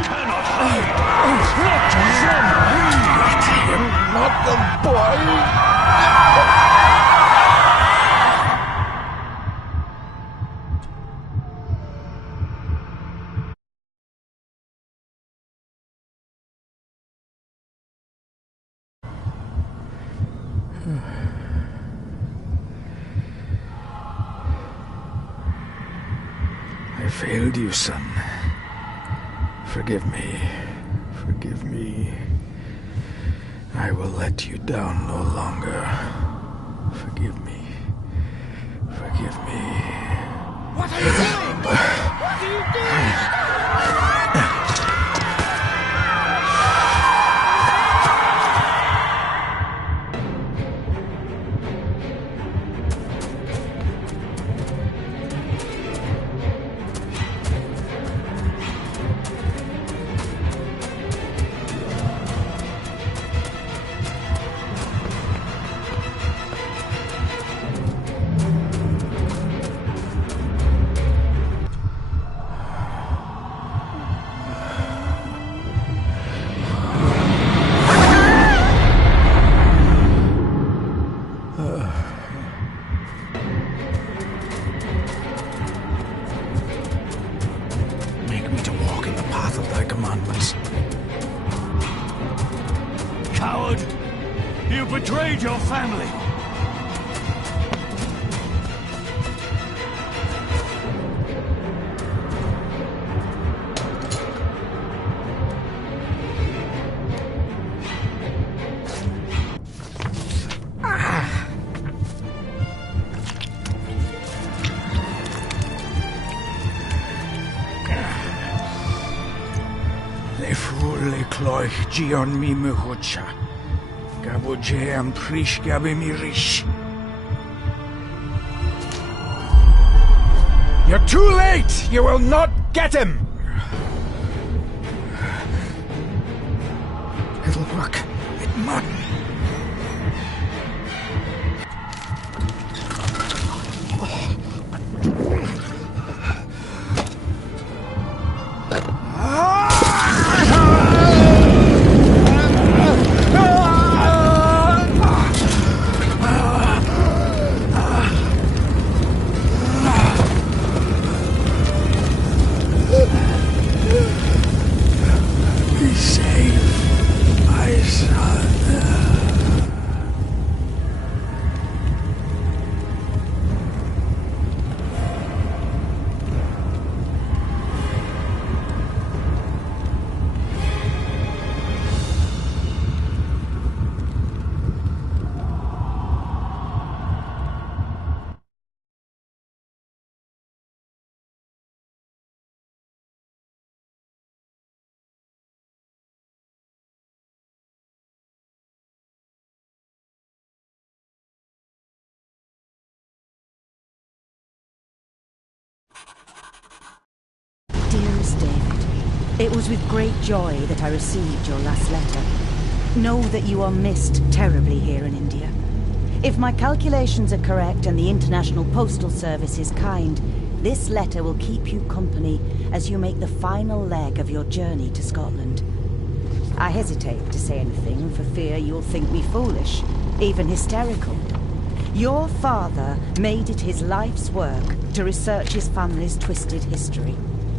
cannot hide! Not from me! Not the boy! I failed you, son. Forgive me. Forgive me. I will let you down no longer. Forgive me. Forgive me. What are you doing? What are you doing? Coward! You betrayed your family! Le frulle cloich gion mi muhucha. Gaboje am prish gabe mi rish. You're too late! You will not get him! It'll work. It must. Dearest David, it was with great joy that I received your last letter. Know that you are missed terribly here in India. If my calculations are correct and the International Postal Service is kind, this letter will keep you company as you make the final leg of your journey to Scotland. I hesitate to say anything for fear you'll think me foolish, even hysterical. Your father made it his life's work to research his family's twisted history.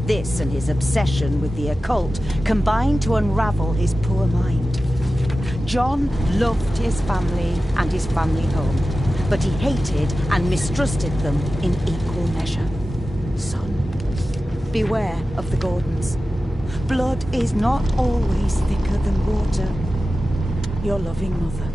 This and his obsession with the occult combined to unravel his poor mind. John loved his family and his family home, but he hated and mistrusted them in equal measure. Son, beware of the Gordons. Blood is not always thicker than water. Your loving mother.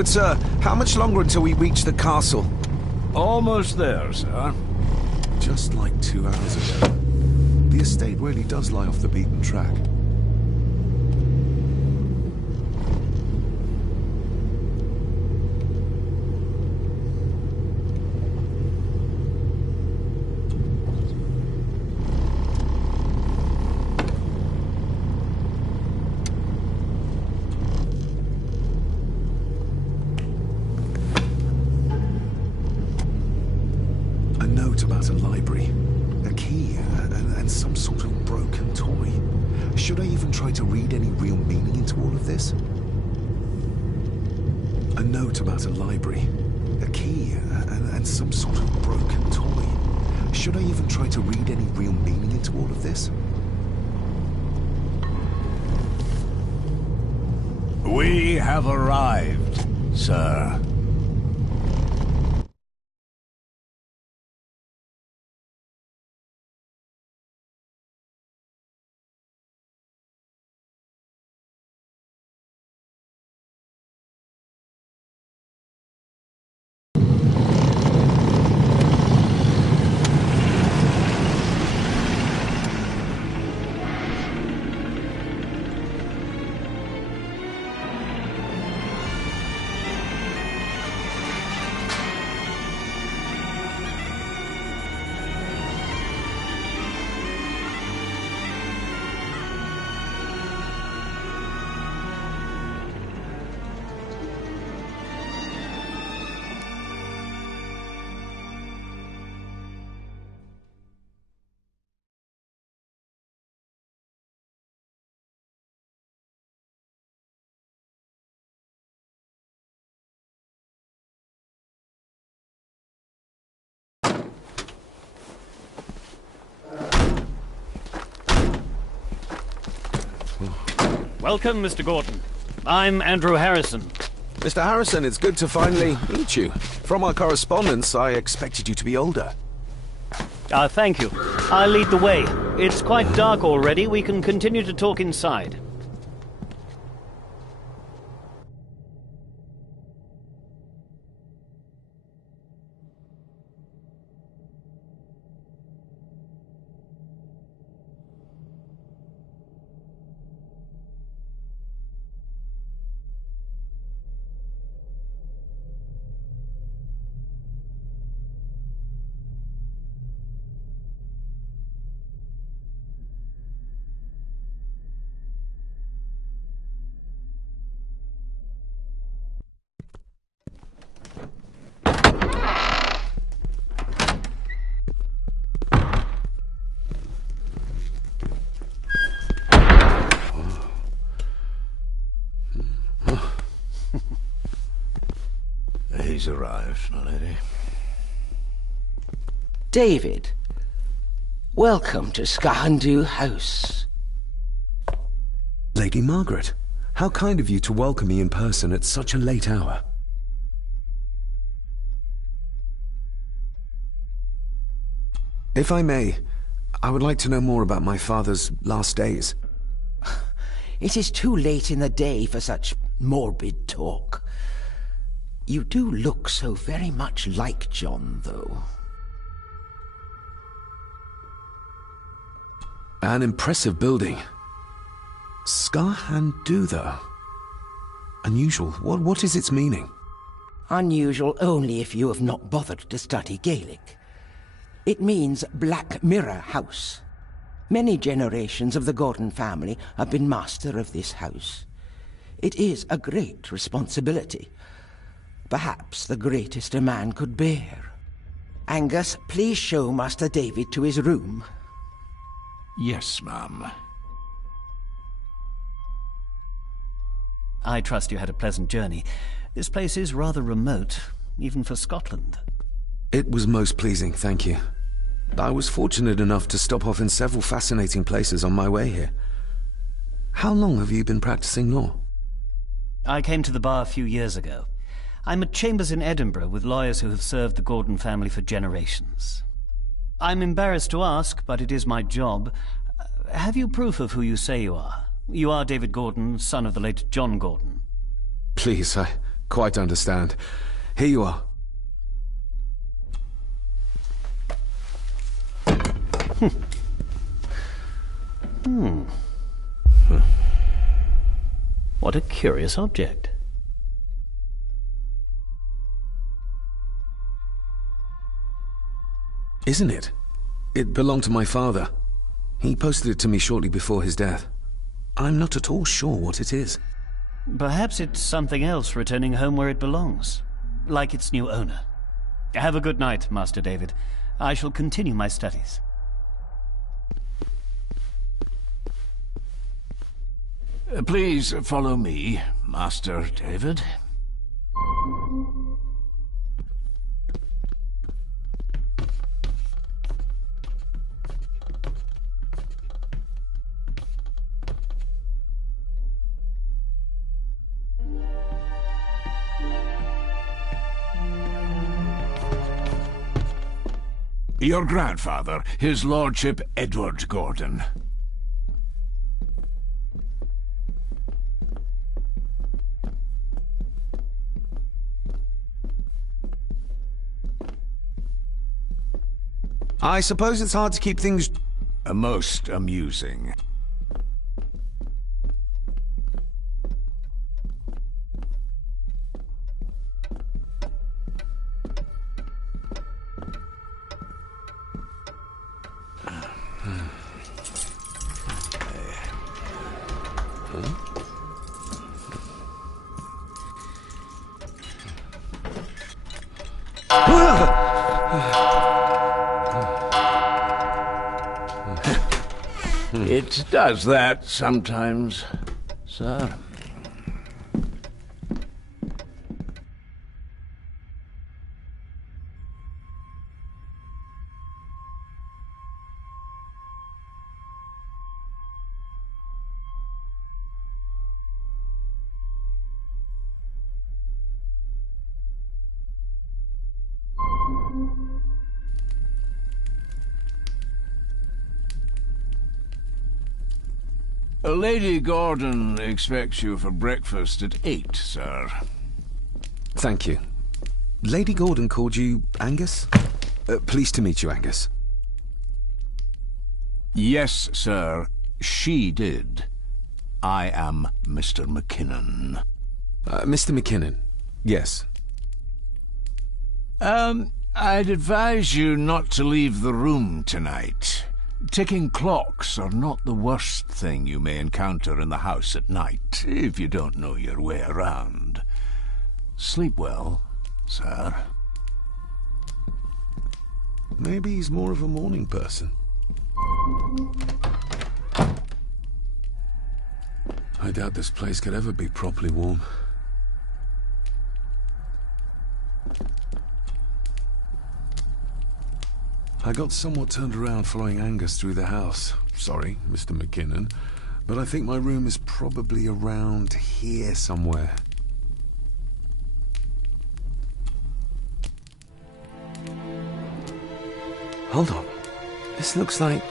Good sir, how much longer until we reach the castle? Almost there, sir. Just like 2 hours ago. The estate really does lie off the beaten track. A note about a library, a key, and some sort of broken toy. Should I even try to read any real meaning into all of this? A note about a library, a key, and some sort of broken toy. Should I even try to read any real meaning into all of this? We have arrived, sir. Welcome, Mr. Gordon. I'm Andrew Harrison. Mr. Harrison, it's good to finally meet you. From our correspondence, I expected you to be older. Thank you. I'll lead the way. It's quite dark already. We can continue to talk inside. He's arrived, my lady. David, welcome to Skahandu House. Lady Margaret, how kind of you to welcome me in person at such a late hour. If I may, I would like to know more about my father's last days. It is too late in the day for such morbid talk. You do look so very much like John, though. An impressive building. Skahandu, though. Unusual. What is its meaning? Unusual only if you have not bothered to study Gaelic. It means Black Mirror House. Many generations of the Gordon family have been master of this house. It is a great responsibility. Perhaps the greatest a man could bear. Angus, please show Master David to his room. Yes, ma'am. I trust you had a pleasant journey. This place is rather remote, even for Scotland. It was most pleasing, thank you. I was fortunate enough to stop off in several fascinating places on my way here. How long have you been practicing law? I came to the bar a few years ago. I'm at chambers in Edinburgh with lawyers who have served the Gordon family for generations. I'm embarrassed to ask, but it is my job. Have you proof of who you say you are? You are David Gordon, son of the late John Gordon. Please, quite understand. Here you are. What a curious object. Isn't it? It belonged to my father. He posted it to me shortly before his death. I'm not at all sure what it is. Perhaps it's something else returning home where it belongs, like its new owner. Have a good night, Master David. I shall continue my studies. Please follow me, Master David. Your grandfather, his lordship Edward Gordon. I suppose it's hard to keep things... Most amusing. It does that sometimes, sir. Lady Gordon expects you for breakfast at 8, sir. Thank you. Lady Gordon called you Angus? Pleased to meet you, Angus. Yes, sir. She did. I am Mr. McKinnon. Mr. McKinnon. Yes. I'd advise you not to leave the room tonight. Ticking clocks are not the worst thing you may encounter in the house at night, if you don't know your way around. Sleep well, sir. Maybe he's more of a morning person. I doubt this place could ever be properly warm. I got somewhat turned around following Angus through the house. Sorry, Mr. McKinnon, but I think my room is probably around here somewhere. Hold on. This looks like...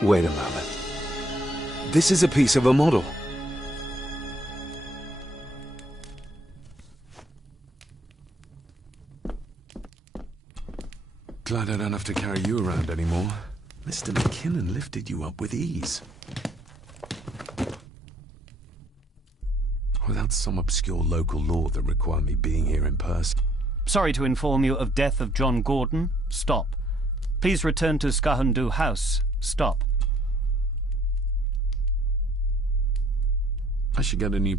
Wait a moment. This is a piece of a model. Glad I don't have to carry you around anymore. Mr. McKinnon lifted you up with ease. Without some obscure local law that required me being here in person. Sorry to inform you of death of John Gordon. Stop. Please return to Skahundu House. Stop. I should get a new...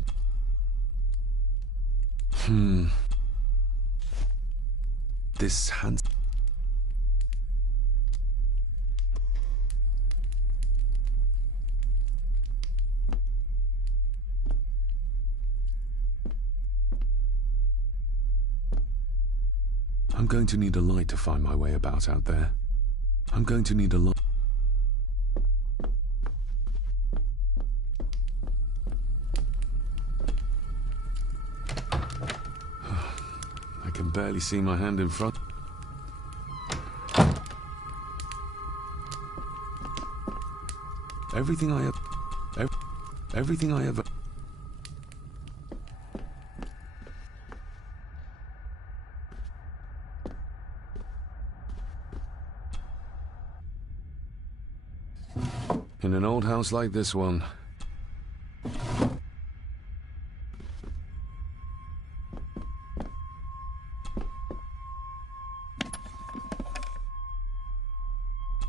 This hand... I'm going to need a light to find my way about out there. I'm going to need a light. I can barely see my hand in front. Everything I have... Everything I ever... In an old house like this one.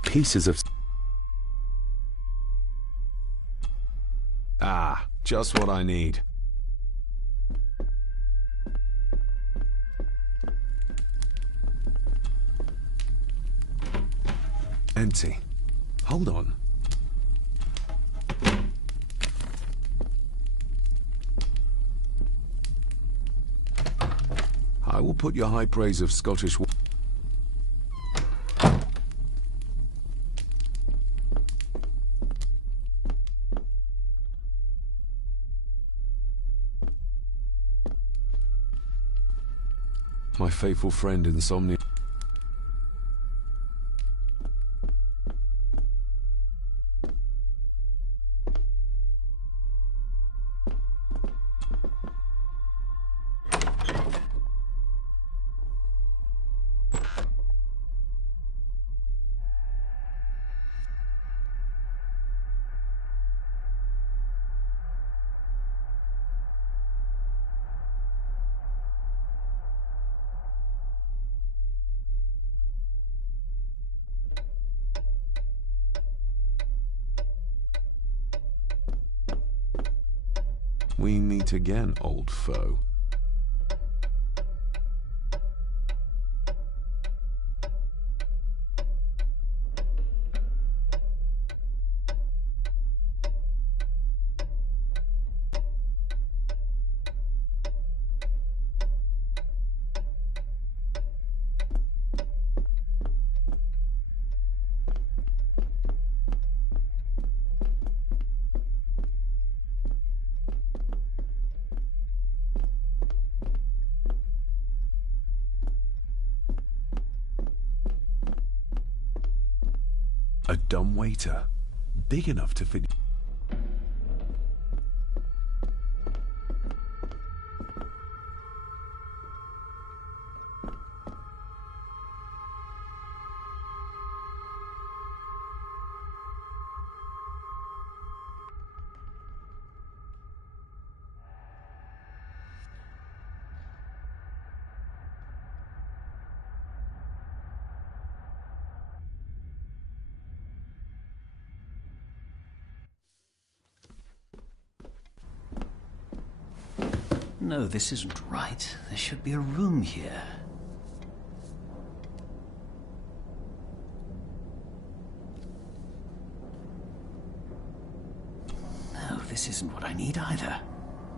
Pieces of... Ah, just what I need. Empty. Hold on. I will put your high praise of Scottish... My faithful friend Insomnia. We meet again, old foe. A dumb waiter, big enough to fit... No, this isn't right. There should be a room here. No, this isn't what I need either.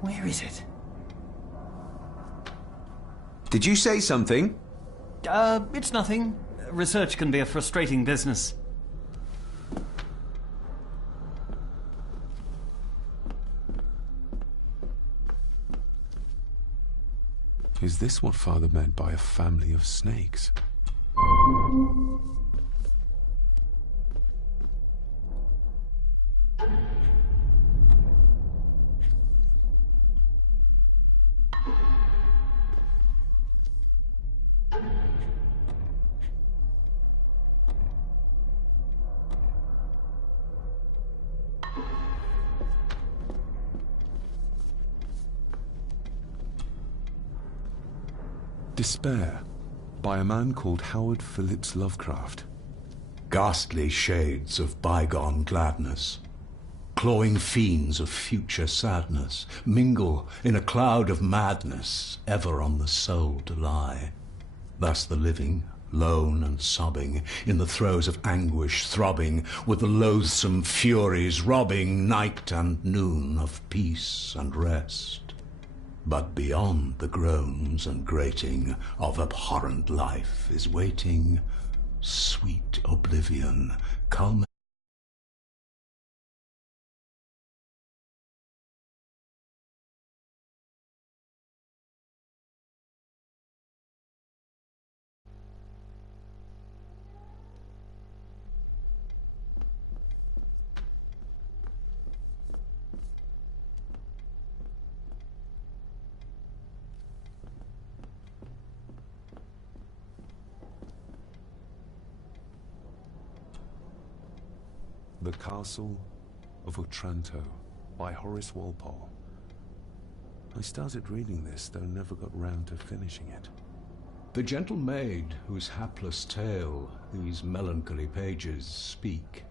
Where is it? Did you say something? It's nothing. Research can be a frustrating business. Is this what Father meant by a family of snakes? Despair, by a man called Howard Phillips Lovecraft. Ghastly shades of bygone gladness, clawing fiends of future sadness, mingle in a cloud of madness, ever on the soul to lie. Thus the living, lone and sobbing, in the throes of anguish throbbing, with the loathsome furies robbing night and noon of peace and rest. But beyond the groans and grating of abhorrent life is waiting sweet oblivion, calm. The castle of Otranto by Horace Walpole. I started reading this, though never got round to finishing it. The gentle maid whose hapless tale these melancholy pages speak.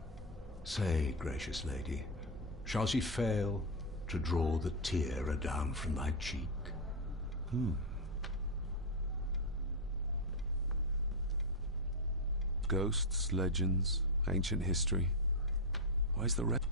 Say, gracious lady, shall she fail to draw the tear adown from thy cheek? Ghosts, legends, ancient history. Why's the rest?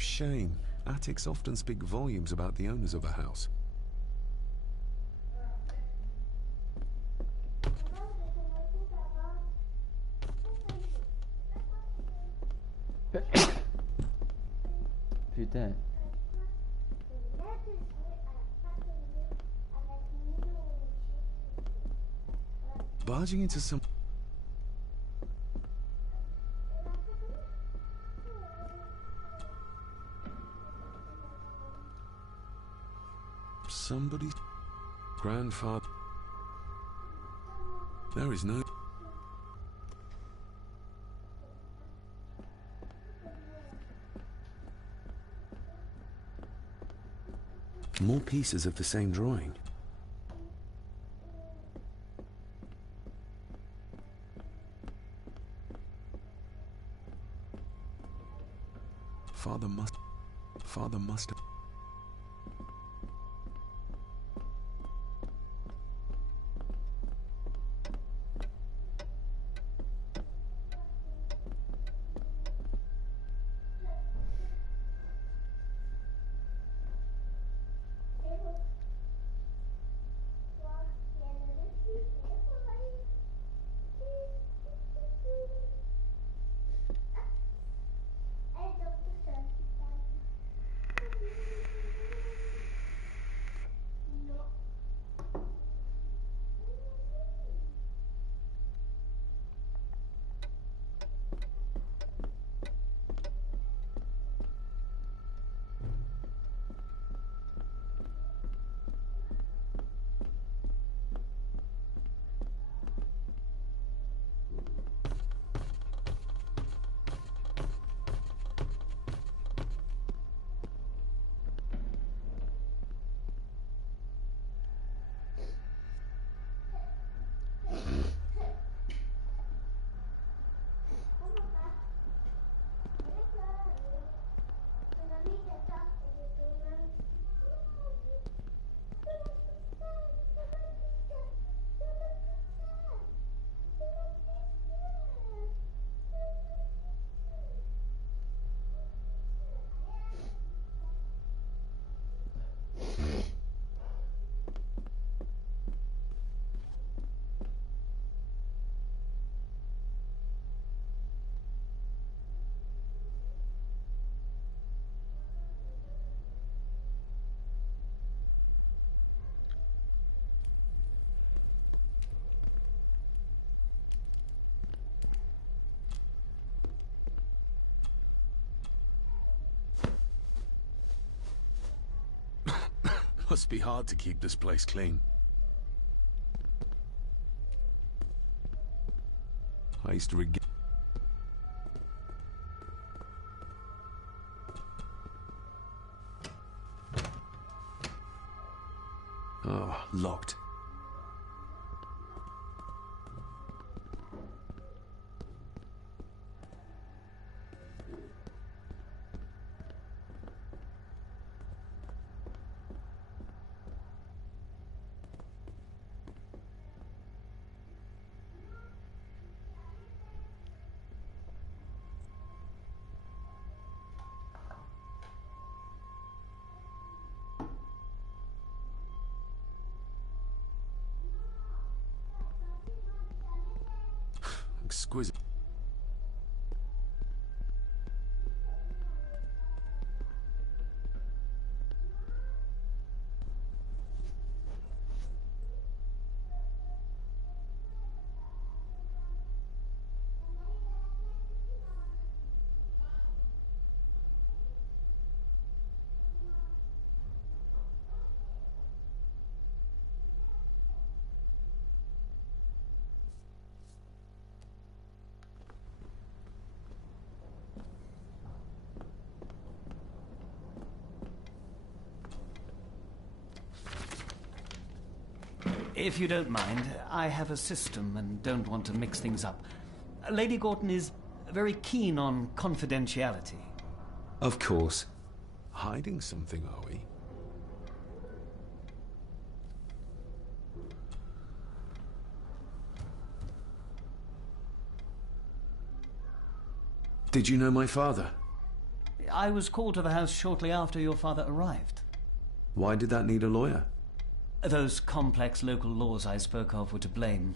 Shame. Attics often speak volumes about the owners of a house. Putain. Barging into some... Somebody's grandfather. There is no... More pieces of the same drawing. Father must have... Must be hard to keep this place clean. I used to regret... Oh, locked. exquisite. If you don't mind, I have a system and don't want to mix things up. Lady Gorton is very keen on confidentiality. Of course. Hiding something, are we? Did you know my father? I was called to the house shortly after your father arrived. Why did that need a lawyer? Those complex local laws I spoke of were to blame.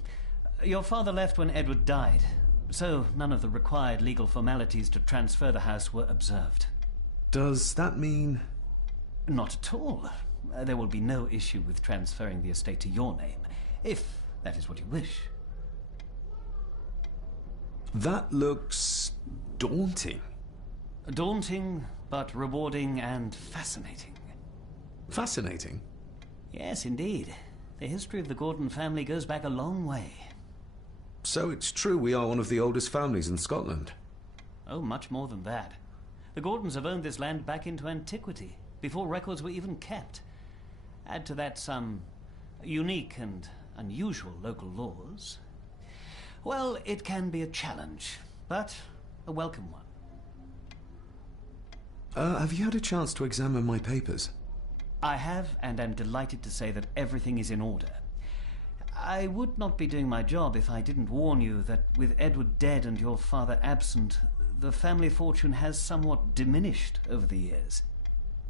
Your father left when Edward died, so none of the required legal formalities to transfer the house were observed. Does that mean... Not at all. There will be no issue with transferring the estate to your name, if that is what you wish. That looks... daunting. Daunting, but rewarding and fascinating. Fascinating? Yes, indeed. The history of the Gordon family goes back a long way. So it's true we are one of the oldest families in Scotland? Oh, much more than that. The Gordons have owned this land back into antiquity, before records were even kept. Add to that some unique and unusual local laws. Well, it can be a challenge, but a welcome one. Have you had a chance to examine my papers? I have, and am delighted to say that everything is in order. I would not be doing my job if I didn't warn you that with Edward dead and your father absent, the family fortune has somewhat diminished over the years.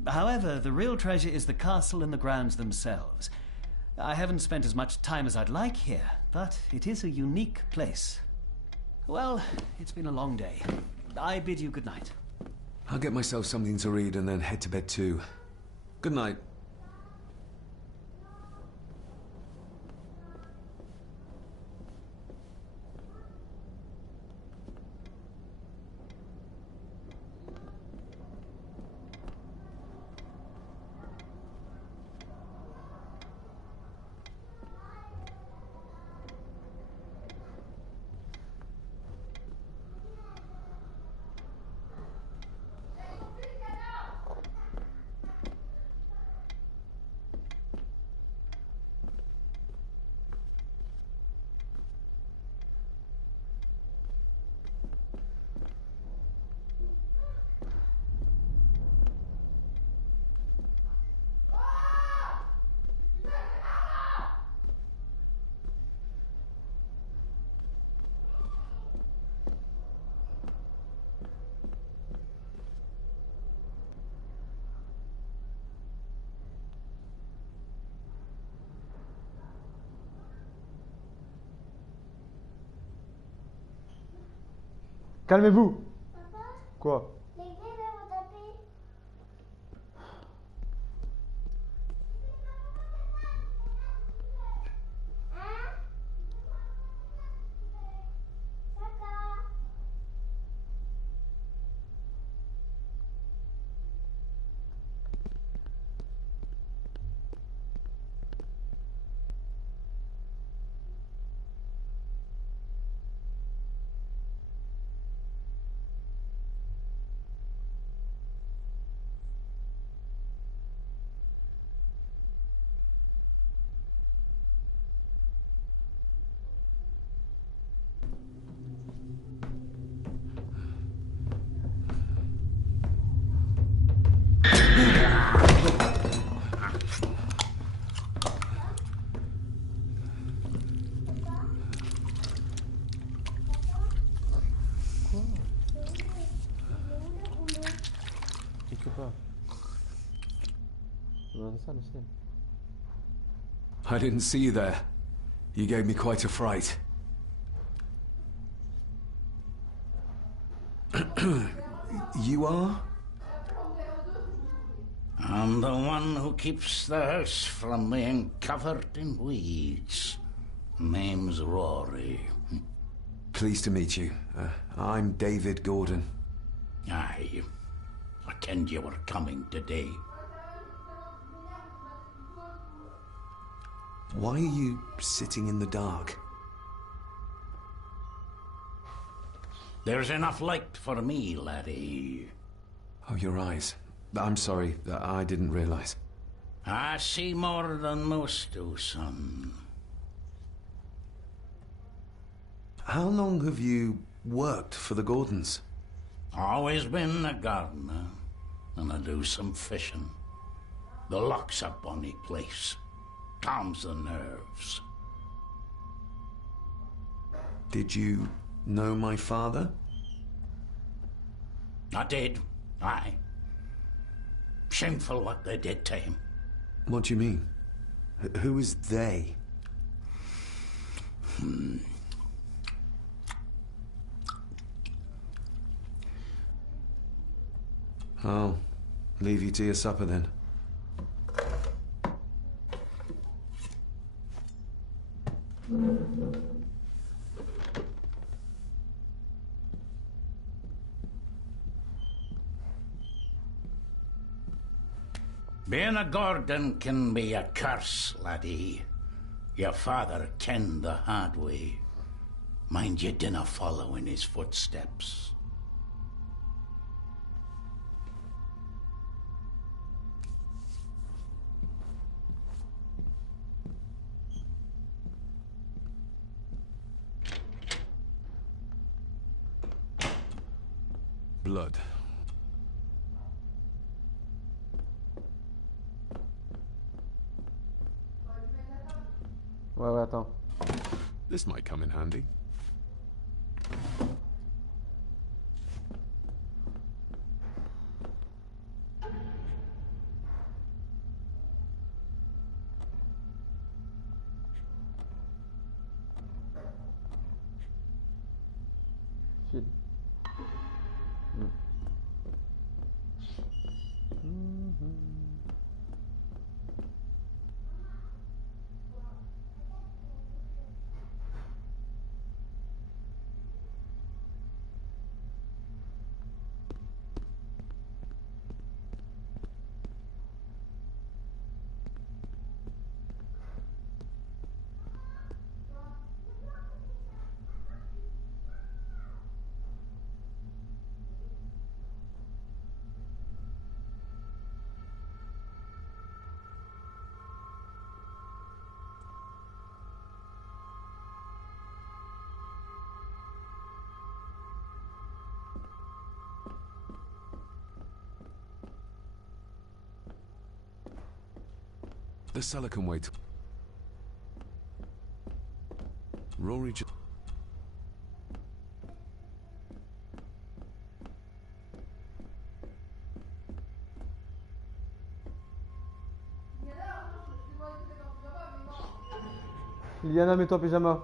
However, the real treasure is the castle and the grounds themselves. I haven't spent as much time as I'd like here, but it is a unique place. Well, it's been a long day. I bid you good night. I'll get myself something to read and then head to bed too. Good night. Calmez-vous. Papa, Quoi? les gars vont taper. Hein? Caca. Quelque part. Dans la salle aussi. I didn't see you there. You gave me quite a fright. You are? I'm the one who keeps the house from being covered in weeds. Name's Rory. Pleased to meet you. I'm David Gordon. Aye. I kenned you were coming today. Why are you sitting in the dark? There's enough light for me, laddie. Oh, your eyes. I'm sorry, I didn't realize. I see more than most do, son. How long have you worked for the Gordons? Always been a gardener, and I do some fishing. The lock's a bonny place. Calms the nerves. Did you know my father? I did, aye. Shameful what they did to him. What do you mean? Who is they? I'll leave you to your supper then. Being a Gordon can be a curse, laddie. Your father kenned the hard way. Mind you dinna follow in his footsteps. Blood. Ouais, ouais, attends. This might come in handy. File. The cellar can wait. Rory just... Liliana, mets-toi en pyjama.